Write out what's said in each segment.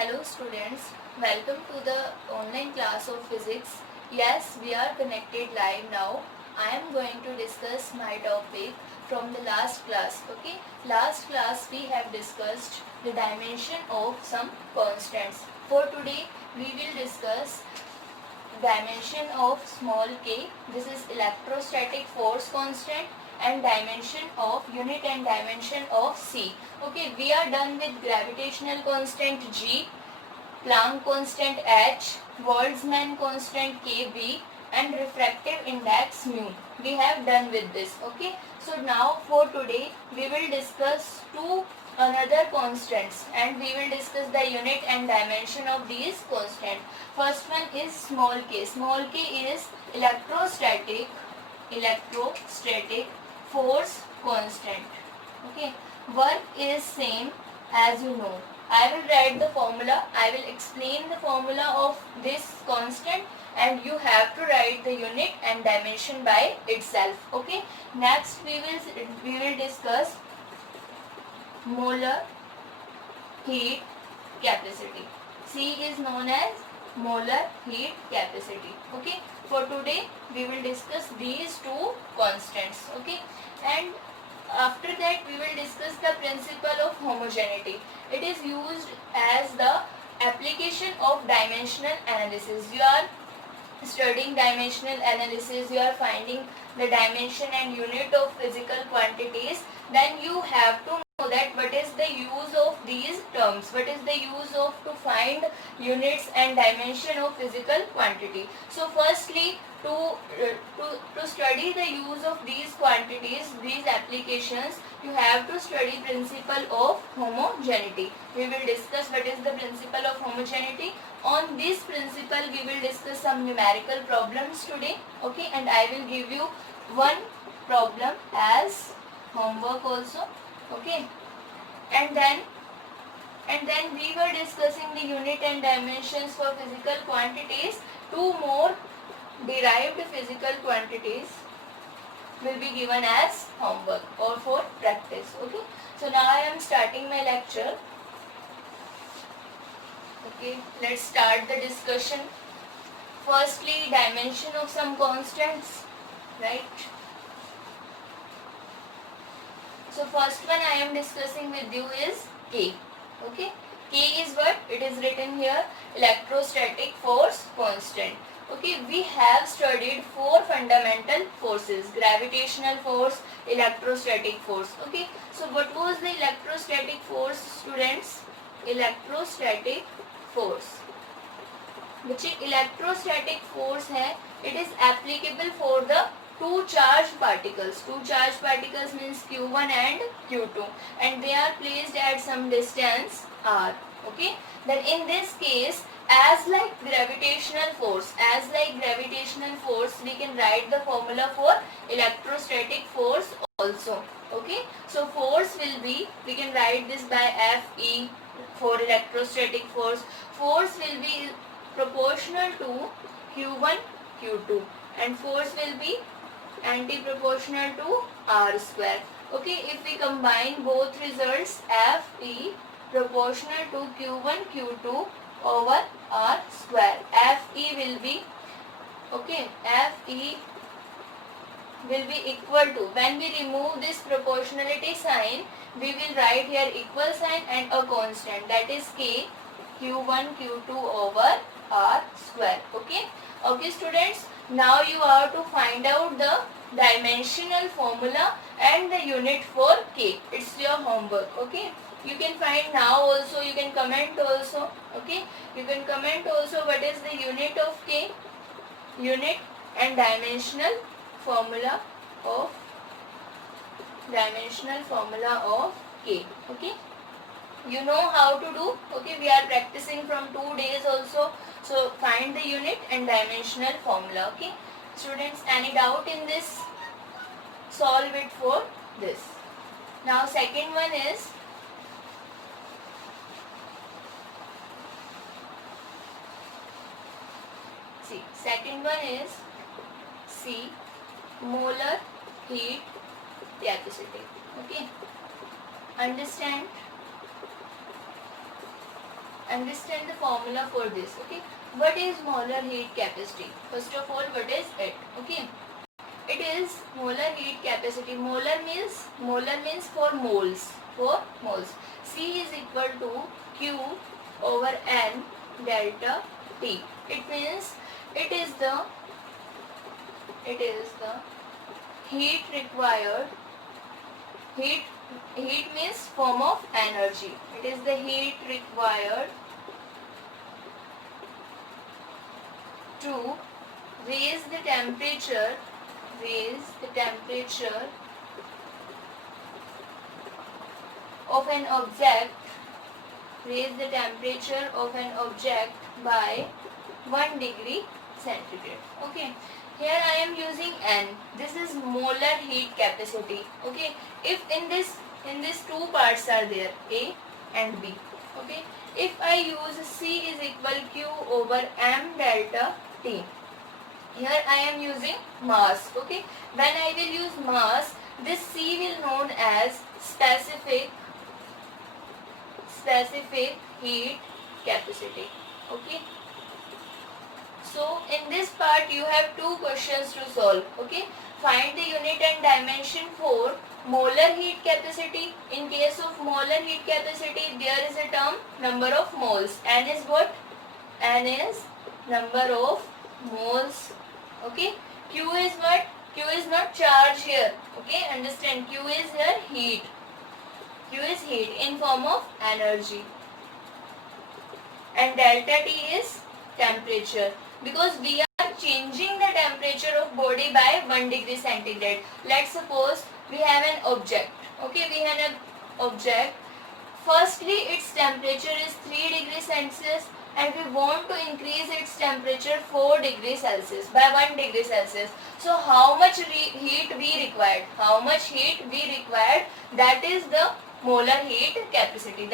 Hello students, welcome to the online class of physics. Yes, we are connected live now. I am going to discuss my topic from the last class. Okay, last class we have discussed the dimension of some constants. For today we will discuss dimension of small k. This is electrostatic force constant and dimension of unit and dimension of c. Okay, we are done with gravitational constant g, Planck constant h, Boltzmann constant kb and refractive index mu. We have done with this. Okay, so now for today we will discuss two another constants and we will discuss the unit and dimension of these constants. First one is small k. Small k is electrostatic force constant. Okay, work is same as you know. I will write the formula, I will explain the formula of this constant and you have to write the unit and dimension by itself. Okay, next we will discuss molar heat capacity. C is known as molar heat capacity. Okay, for today we will discuss these two constants. Okay, and after that we will discuss the principle of homogeneity. It is used as the application of dimensional analysis. You are studying dimensional analysis, you are finding the dimension and unit of physical quantities, then you have to know that what is the use of these terms, what is the use of to find units and dimension of physical quantity. So firstly, to study the use of these quantities, these applications, you have to study principle of homogeneity. We will discuss what is the principle of homogeneity. On this principle we will discuss some numerical problems today. Okay, and I will give you one problem as homework also. Okay, and then we were discussing the unit and dimensions for physical quantities. Two more derived physical quantities will be given as homework or for practice. Okay, so now I am starting my lecture. Okay, let's start the discussion. Firstly, dimension of some constants, right? So first one I am discussing with you is K. Okay, K is what? It is written here, electrostatic force constant. Okay, we have studied four fundamental forces: gravitational force, electrostatic force. Okay, so what was the electrostatic force, students? Electrostatic force, which electrostatic force है, it is applicable for the two charged particles. Two charged particles means Q1 and Q2 and they are placed at some distance r. Okay, then in this case, as like gravitational force, we can write the formula for electrostatic force also. Okay, so force will be, we can write this by Fe for electrostatic force. Force will be proportional to Q1, Q2 and force will be anti-proportional to R square. Okay, if we combine both results, Fe proportional to Q1, Q2 over R square. Fe will be, okay, Fe will be equal to, when we remove this proportionality sign, we will write here equal sign and a constant, that is K Q1 Q2 over R square. Okay, okay students, now you have to find out the dimensional formula and the unit for K. It's your homework. Okay, you can find now also, you can comment also. Okay, you can comment also what is the unit of K, unit and dimensional formula of K. Okay, you know how to do. Okay, we are practicing from 2 days also, so find the unit and dimensional formula. Okay students, any doubt in this? Solve it for this. Now second one is, see, second one is C, molar heat capacity. Okay, understand? understand the formula for this. Okay, what is molar heat capacity? First of all, what is it? Okay, it is molar heat capacity. Molar means for moles. For moles, C is equal to Q over N delta T. It means it is the heat required. Heat means form of energy. It is the heat required to raise the temperature of an object by 1 degree centigrade. Okay, here I am using N. This is molar heat capacity. Okay, if in this two parts are there, A and B. Okay, if I use C is equal Q over M delta T. Here I am using mass. Okay, when I will use mass, this C will known as specific heat capacity. Okay, so in this part you have two questions to solve. Okay, find the unit and dimension for molar heat capacity. In case of molar heat capacity, there is a term number of moles. N is what? N is number of moles. Okay, Q is what? Q is not charge here. Okay, understand, Q is here heat. Q is heat in form of energy. And delta T is temperature, because we are changing the temperature of body by 1 degree centigrade. Let's suppose we have an object. Okay, we have an object. Firstly, its temperature is 3 degrees Celsius and we want to increase its temperature 4 degrees Celsius by 1 degree Celsius. So how much heat we required? That is the molar heat capacity.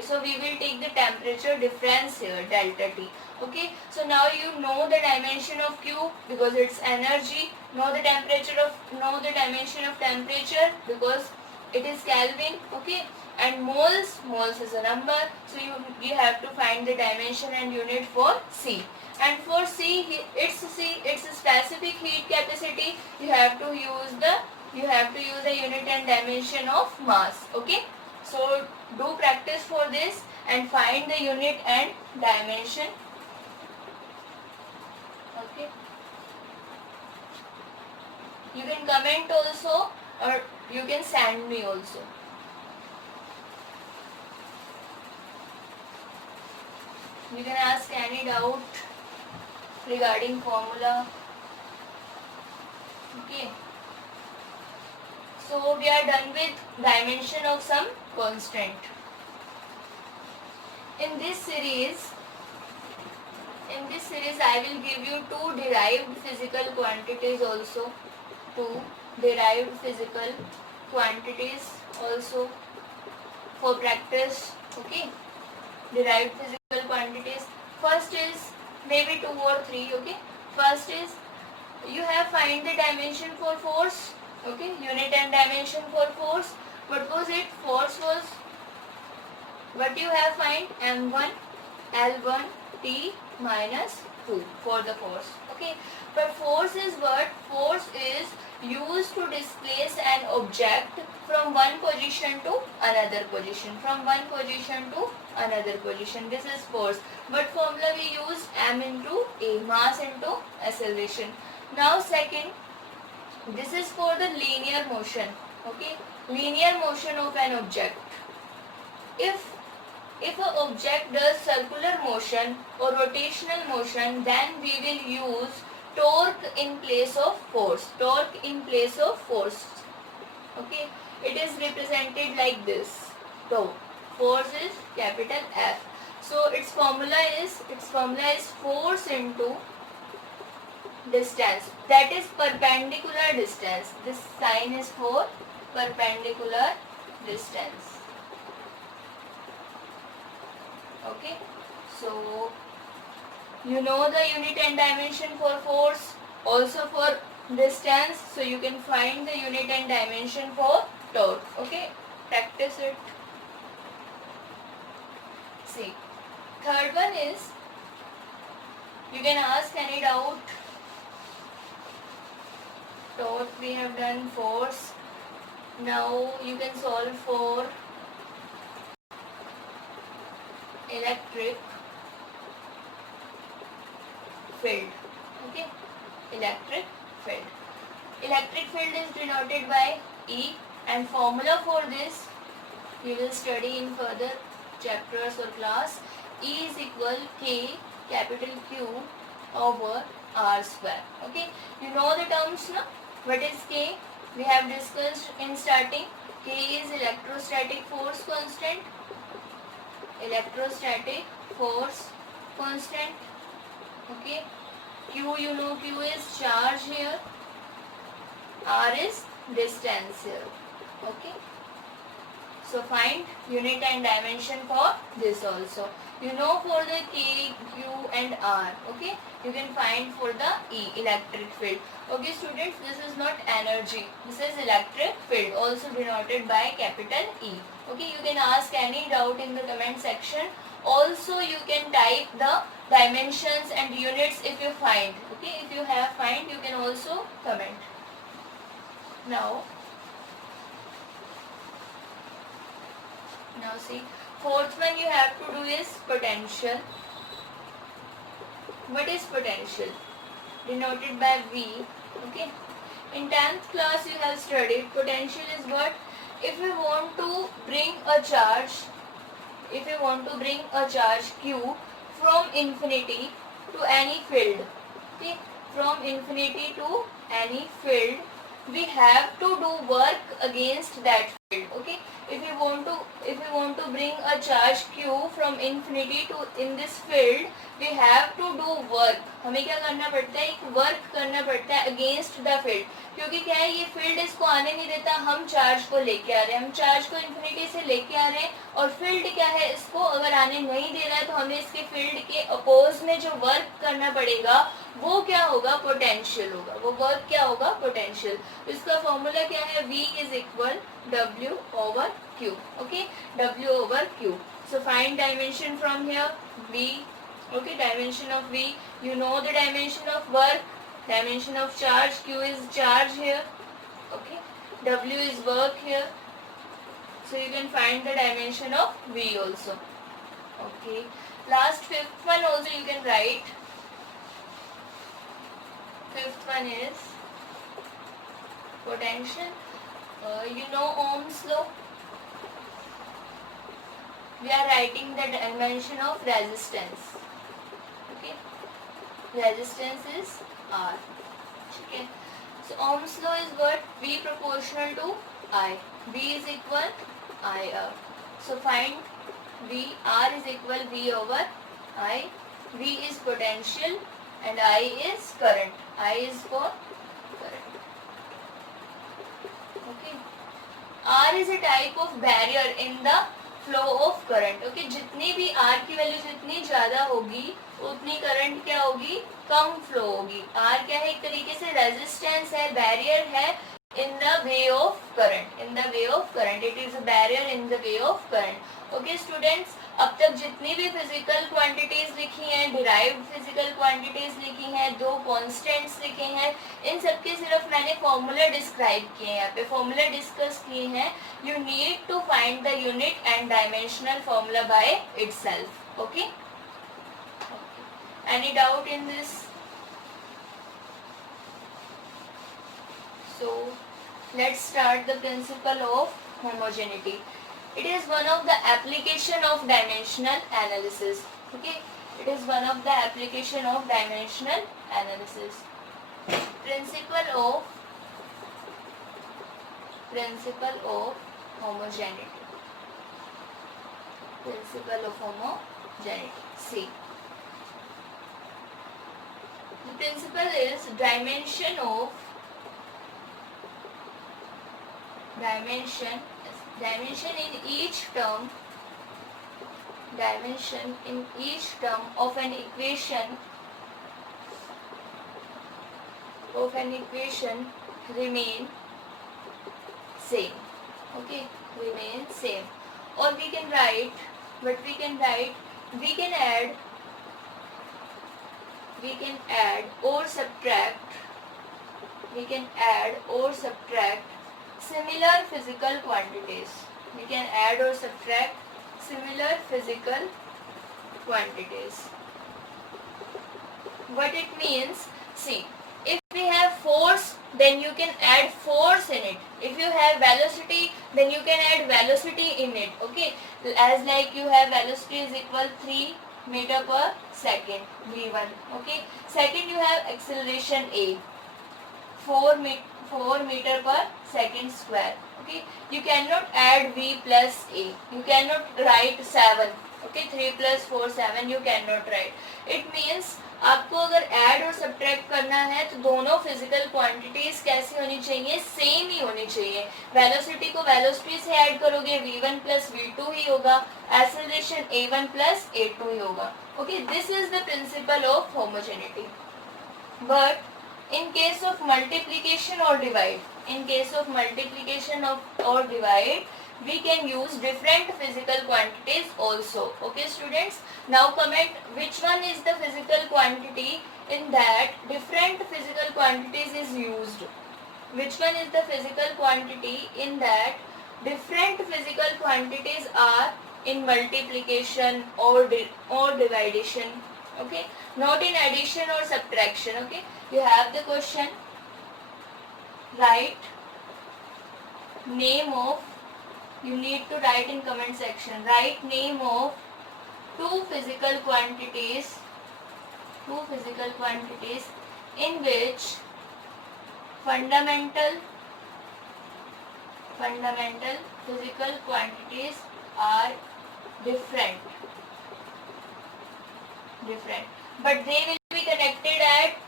So we will take the temperature difference here, delta T. Okay, so now you know the dimension of Q because it's energy. Know the dimension of temperature because it is Kelvin. Okay, and moles is a number. So you have to find the dimension and unit for C. And for C, it's a specific heat capacity. You have to use the unit and dimension of mass. Okay, so do practice for this and find the unit and dimension. Okay, you can comment also or you can send me also. You can ask any doubt regarding formula. Okay, so we are done with dimension of some constant. In this series I will give you two derived physical quantities also. For practice. Okay, derived physical quantities. First is maybe 2 or 3. Okay, first is you have find the dimension for force. Okay, unit and dimension for force. What was it? Force was what you have find? M1 L1 T minus 2 for the force. Okay, but force is what? Force is used to displace an object from one position to another position. This is force. What formula we use? M into A, mass into acceleration. Now second, this is for the linear motion. Okay, linear motion of an object. If an object does circular motion or rotational motion, then we will use torque in place of force. Okay, it is represented like this. So force is capital F. So its formula is force into distance, that is perpendicular distance. This sign is for perpendicular distance. Okay, so you know the unit and dimension for force, also for distance, so you can find the unit and dimension for torque. Okay, practice it. See, third one is, you can ask any doubt. Torque we have done, force. Now you can solve for electric field. Okay, electric field. Electric field is denoted by E, and formula for this you will study in further chapters or class. E is equal K capital Q over R square. Okay, you know the terms now. What is K? We have discussed in starting. K is electrostatic force constant. Electrostatic force constant. Okay. Q, you know Q is charge here. R is distance here. Okay. So find unit and dimension for this also. You know for the K, Q and R. Okay. You can find for the E, electric field. Okay students, this is not energy. This is electric field, also denoted by capital E. Okay. You can ask any doubt in the comment section. Also you can type the dimensions and units if you find. Okay. If you have find, you can also comment. Now see, fourth one you have to do is potential. What is potential? Denoted by V. Okay. In 10th class you have studied potential is what? If we want to bring a charge, Q from infinity to any field, okay, from infinity to any field, we have to do work against that field. Okay. If we want to bring a charge Q from infinity to in this field, we have to do work. हमें क्या करना पड़ता है? एक work करना पड़ता है against the field, क्योंकि क्या है, ये फील्ड इसको आने नहीं देता, हम चार्ज को लेके आ रहे हैं, हम चार्ज को इन्फिनिटी से लेके आ रहे हैं, और फील्ड क्या है, इसको अगर आने नहीं दे रहा है तो हमें इसके फील्ड के अपोज में जो वर्क करना पड़ेगा वो क्या होगा? पोटेंशियल होगा. वो वर्क क्या होगा? पोटेंशियल. इसका फॉर्मूला क्या है? V is equal W over Q. Okay, W over Q. So find dimension from here. V. Okay, dimension of V. You know the dimension of work. Dimension of charge. Q is charge here. Okay. W is work here. So you can find the dimension of V also. Okay. Last fifth one also you can write. Fifth one is potential. You know Ohm's law. We are writing the dimension of resistance. Okay. Resistance is R. Okay. So Ohm's law is what? V proportional to I. V is equal IR. So find V. R is equal V over I. V is potential and I is current. I is for current. Okay. R is a type of barrier in the flow of current. Okay. जितनी भी R की value जितनी ज़्यादा होगी उतनी current क्या होगी? कम flow होगी. R क्या है? एक तरीके से रेजिस्टेंस है, बैरियर है in the way of current. In the way of current. It is a barrier in the way of current. Okay students, अब तक जितनी भी फिजिकल क्वांटिटीज लिखी हैं, डिराइव्ड फिजिकल क्वांटिटीज लिखी हैं, दो कॉन्स्टेंट्स लिखे हैं, इन सब के सिर्फ मैंने फॉर्मूला डिस्क्राइब किए हैं, यहाँ पे फॉर्मूला डिस्कस किए हैं. You need to find the unit and dimensional formula by itself. Okay. Any doubt in this? So let's start the principle of homogeneity. It is one of the application of dimensional analysis. Okay, it is one of the application of dimensional analysis. Principle of homogeneity. Principle of homogeneity. See, the principle is dimension in each term of an equation remain same. Okay, remain same. Or we can write what we can write, we can add or subtract, we can add or subtract similar physical quantities. We can add or subtract similar physical quantities. What it means, see, if we have force, then you can add force in it. If you have velocity, then you can add velocity in it. Okay, as like you have velocity is equal 3 meter per second, v1. Okay, second you have acceleration a, 4 meter per second square. Okay, you cannot add v plus a, you cannot write 7. Okay, 3 plus 4 7 you cannot write. It means आपको अगर add और subtract करना है तो दोनों physical quantities कैसी होनी चाहिए, सेम ही होनी चाहिए. वेलोसिटी को वेलोसिटी से ऐड करोगे v1 प्लस v2 ही होगा, एक्सेलरेशन a1 प्लस a2 ही होगा. Okay, this is the principal of homogeneity. But in case of multiplication और divide, in case of multiplication or divide, we can use different physical quantities also. Okay students, now comment which one is the physical quantity in that different physical quantities is used. Which one is the physical quantity in that different physical quantities are in multiplication or division. Okay, not in addition or subtraction. Okay, you have the question. Write name of, you need to write in comment section, write name of two physical quantities in which fundamental physical quantities are different, but they will be connected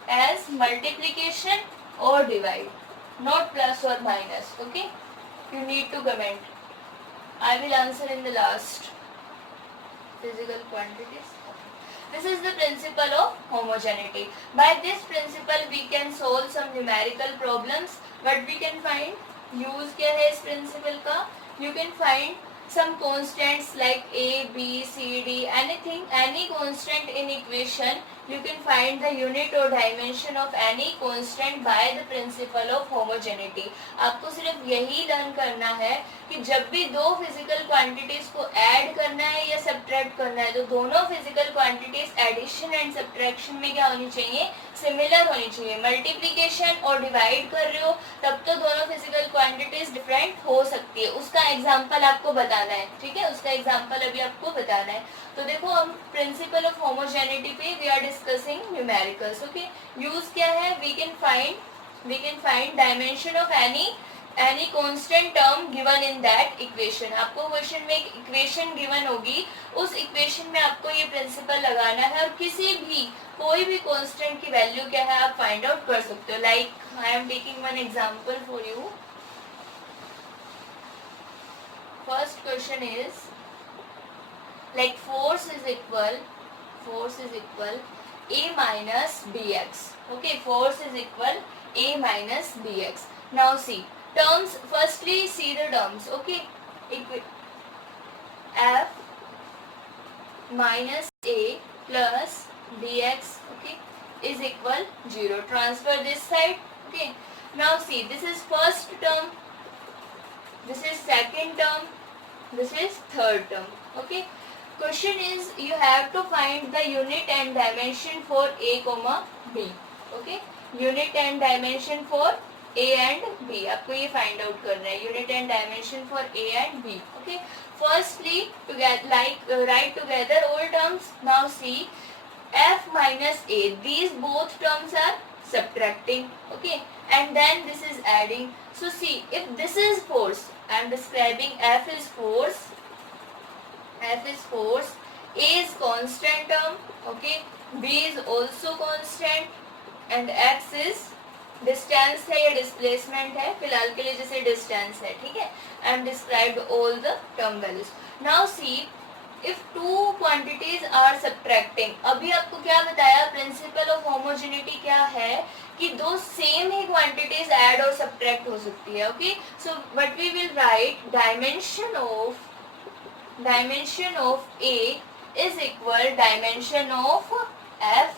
as multiplication or divide, not plus or minus. Okay, you need to comment. I will answer in the last. Physical quantities. This is the principle of homogeneity. By this principle we can solve some numerical problems. But we can find, use क्या है इस principle का? You can find some constants like a, b, c, d, anything, any constant in equation. You can find the unit or dimension of any constant by the principle of homogeneity. आपको सिर्फ यही learn करना है कि जब भी दो physical quantities को ऐड करना है या सब्ट्रैक्ट करना है तो दोनों physical quantities addition and subtraction में क्या होनी चाहिए, सिमिलर होनी चाहिए. मल्टीप्लिकेशन और डिवाइड कर रहे हो तब तो दोनों फिजिकल क्वांटिटीज डिफरेंट हो सकती है. उसका एग्जांपल आपको बताना है. ठीक है, उसका एग्जांपल अभी आपको बताना है. तो देखो हम प्रिंसिपल ऑफ होमोजेनिटी पे we are discussing numericals. Okay, use क्या है, we can find dimension of any constant term given in that equation. आपको क्वेश्चन में एक इक्वेशन गिवन होगी, उस इक्वेशन में आपको ये प्रिंसिपल लगाना है और किसी भी कोई भी कांस्टेंट की वैल्यू क्या है आप फाइंड आउट कर सकते हो. Like I am taking one example for you. First question is like force is equal a minus bx. Okay, force is equal a minus bx. Now see terms, firstly see the terms. Okay, f minus a plus bx, okay, is equal 0. Transfer this side. Okay, now see this is first term, this is second term, this is third term. Okay, question is you have to find the unit and dimension for a comma b. Okay, unit and dimension for a and b आपको ये find out करना है, unit and dimension for a and b. Okay, firstly write together all terms. Now see f minus a, these both terms are subtracting. Okay, and then this is adding. So see, if this is force, I am describing f is force, a is constant term, okay, b is also constant and x is distance है या displacement है, फिलहाल के लिए जैसे distance है. ठीक है, I am described all the term values. Now see if two quantities are subtracting, अभी आपको क्या बताया, principle of homogeneity क्या है कि दो सेम ही क्वांटिटीज ऐड और सब्ट्रैक्ट हो सकती है. Okay, so what we will write, dimension of dimension of A is equal dimension of F,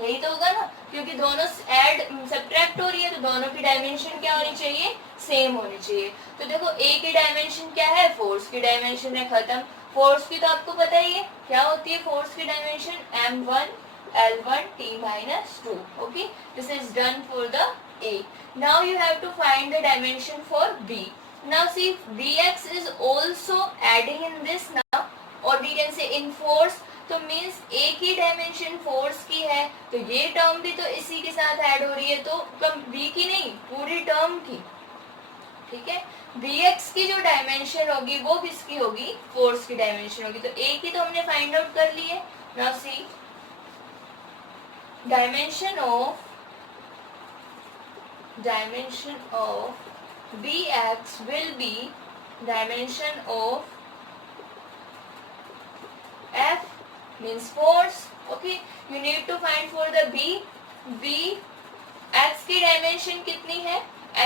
यही तो होगा ना, क्योंकि दोनों ऐड सब्ट्रैक्ट हो रही है तो दोनों की डायमेंशन क्या होनी चाहिए, सेम होनी चाहिए। तो देखो ए की डायमेंशन क्या है, फोर्स की डायमेंशन है, खत्म। फोर्स की तो आपको पता ही है क्या होती है, फोर्स की dimension m1 L1 T minus 2. Okay, this is done for the A. Now you have to find the dimension for B. Now see, Bx is also adding in this now, or we can say in force. तो means ए की dimension force की है, तो ये term भी तो इसी के साथ ऐड हो रही है, तो कम बी की नहीं, पूरी टर्म की। ठीक है, bx की जो डायमेंशन होगी वो किसकी होगी, फोर्स की डायमेंशन होगी। तो ए की तो हमने फाइंड आउट कर ली है। Now see, dimension of bx will be dimension of f means force. Okay, you need to find for the b x की डायमेंशन कितनी है,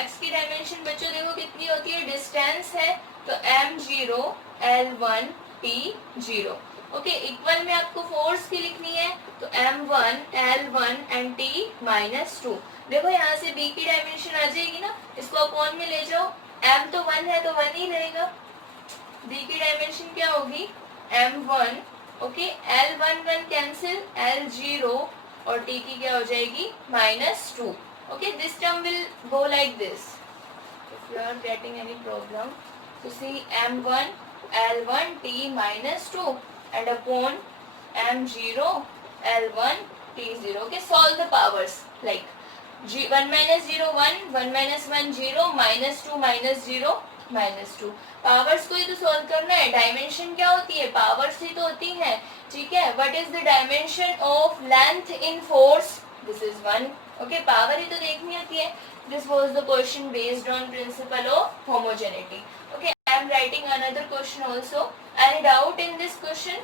x की डायमेंशन बच्चों देखो कितनी होती है, डिस्टेंस है तो m0 L1 T0। Okay, equal में आपको फोर्स की लिखनी है तो m1 L1 and T minus 2। देखो यहाँ से b की डायमेंशन आ जाएगी ना, इसको अपॉन में ले जाओ, m तो 1 है तो 1 ही रहेगा, b की डायमेंशन क्या होगी m1। Okay, L1 1 cancel, L0 और t की क्या हो जाएगी minus 2। Okay, this term will go like this. If you are getting any problem तो see m1 L1 T minus 2 and upon m0 L1 T0. Okay, solve the powers like 1 minus 0 1, 1 minus 1 0, minus 2 minus 0 minus 2। Powers को ही तो solve करना है, dimension क्या होती है, powers ही तो होती है। ठीक है, what is the dimension of length in force, this is 1। Okay, power ही तो देखनी होती है। This was the question based on principle of homogeneity. Okay, I am writing another question also. Any doubt in this question?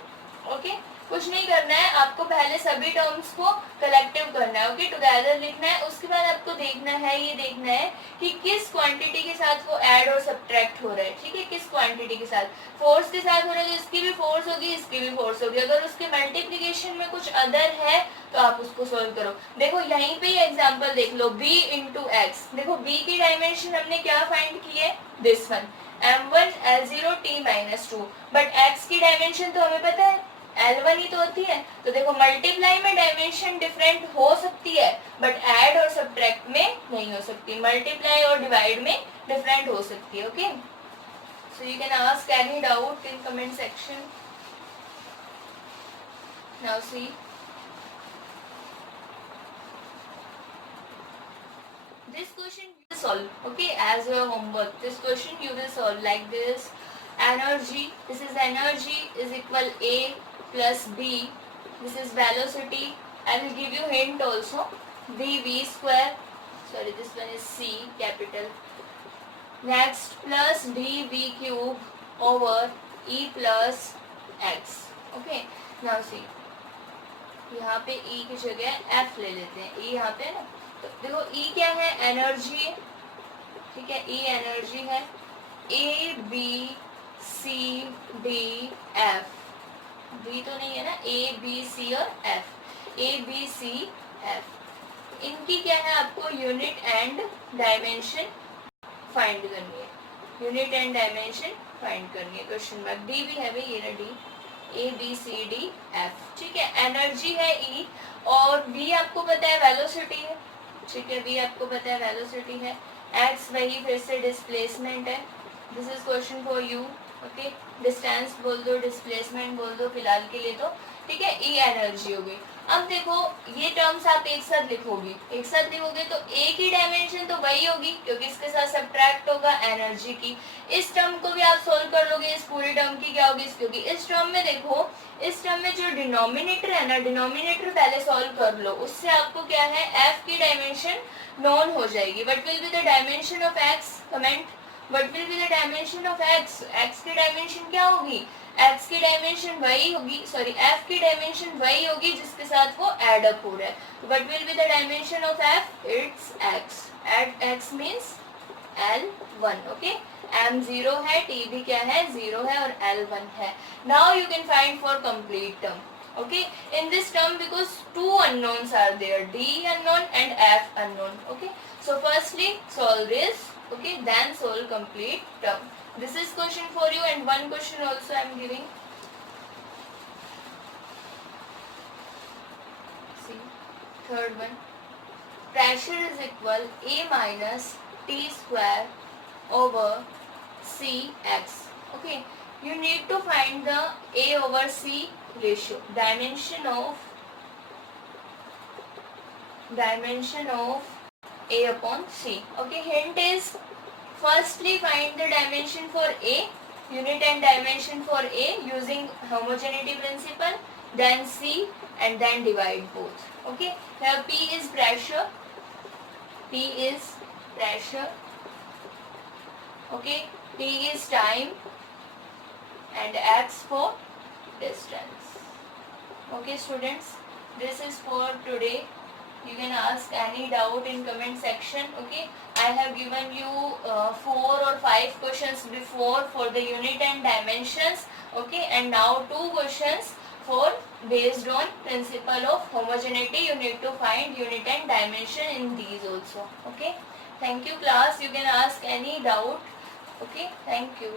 Okay, कुछ नहीं करना है, आपको पहले सभी टर्म्स को कलेक्टिव करना है। ओके, टुगेदर लिखना है, उसके बाद आपको देखना है, ये देखना है कि किस क्वांटिटी के साथ वो ऐड और सब्ट्रैक्ट हो रहा है। ठीक है, किस क्वांटिटी के साथ, फोर्स के साथ हो रहा है तो इसकी भी फोर्स होगी, इसकी भी फोर्स होगी। अगर उसके मल्टीप्लीकेशन में कुछ अदर है तो आप उसको सोल्व करो। देखो यहीं पे एग्जाम्पल देख लो, b इंटू एक्स। देखो b की डायमेंशन हमने क्या फाइंड की है, this one m1 L0 T minus 2, but x की डायमेंशन तो हमें पता है L1 ही तो होती है। तो देखो मल्टीप्लाई में डायमेंशन डिफरेंट हो सकती है बट ऐड और सब्ट्रैक्ट में नहीं हो सकती, मल्टीप्लाई और डिवाइड में डिफरेंट हो सकती है। Okay, so you can ask any doubt in comment section. Now see, this question you will solve, okay, as your homework. This question you will solve like this. Energy, this is energy is equal A plus B. This is velocity. I will give you hint also. dv square, sorry this one is C capital. Next plus dv cube over E plus x. Okay, now see, यहाँ पे E की जगह F ले लेते हैं, E यहाँ पे ना, तो देखो E क्या है, एनर्जी है। ठीक है, E एनर्जी है। A B C D F, B तो नहीं है ना, A B C और F, A B C F, इनकी क्या है, आपको यूनिट एंड डायमेंशन फाइंड करनी है, यूनिट एंड डायमेंशन फाइंड करनी है। क्वेश्चन मार्क, डी भी है भाई, ये ना D, A B C D F। ठीक है, एनर्जी है E और V आपको पता है वेलोसिटी है। ठीक है, V आपको पता है वेलोसिटी है, X वही फिर से डिस्प्लेसमेंट है। This is question for you. Okay, distance बोल दो, डिस्प्लेसमेंट बोल दो फिलहाल के लिए तो। ठीक है, E एनर्जी हो गई। अब देखो ये टर्म्स आप एक साथ लिखोगे, एक साथ लिखोगे तो A की डायमेंशन तो वही होगी क्योंकि इसके साथ सब्ट्रैक्ट होगा एनर्जी की। इस टर्म को भी आप सोल्व कर लोगे, इस पूरी टर्म की क्या होगी, क्योंकि इस टर्म में देखो, इस टर्म में जो डिनोमिनेटर है ना, डिनोमिनेटर पहले सॉल्व कर लो, उससे आपको क्या है, F की डायमेंशन नोन हो जाएगी। What will be the dimension of X, comment, what will be the dimension of X, X की डायमेंशन क्या होगी, X की डायमेंशन वही होगी, सॉरी F की डायमेंशन वही होगी जिसके साथ वो एड अप हो रहा है। What will be the dimension of F, it's X, add X means L1। Okay, m 0 है, t भी क्या है 0 है और l 1 है. Now you can find for complete term. Okay, in this term because two unknowns are there, d unknown and f unknown. Okay, so firstly solve this. Okay, then solve complete term. This is question for you and one question also I am giving. See, third one. Pressure is equal A minus T square over Cx. Okay, you need to find the A over C ratio, dimension of A upon C. Okay, hint is firstly find the dimension for A, unit and dimension for A using homogeneity principle, then C and then divide both. Okay, here P is pressure, okay, T is time and X for distance. Okay students, this is for today. You can ask any doubt in comment section. Okay, I have given you 4 or 5 questions before for the unit and dimensions. Okay, and now 2 questions for based on principle of homogeneity. You need to find unit and dimension in these also. Okay, thank you class. You can ask any doubt. Okay, thank you.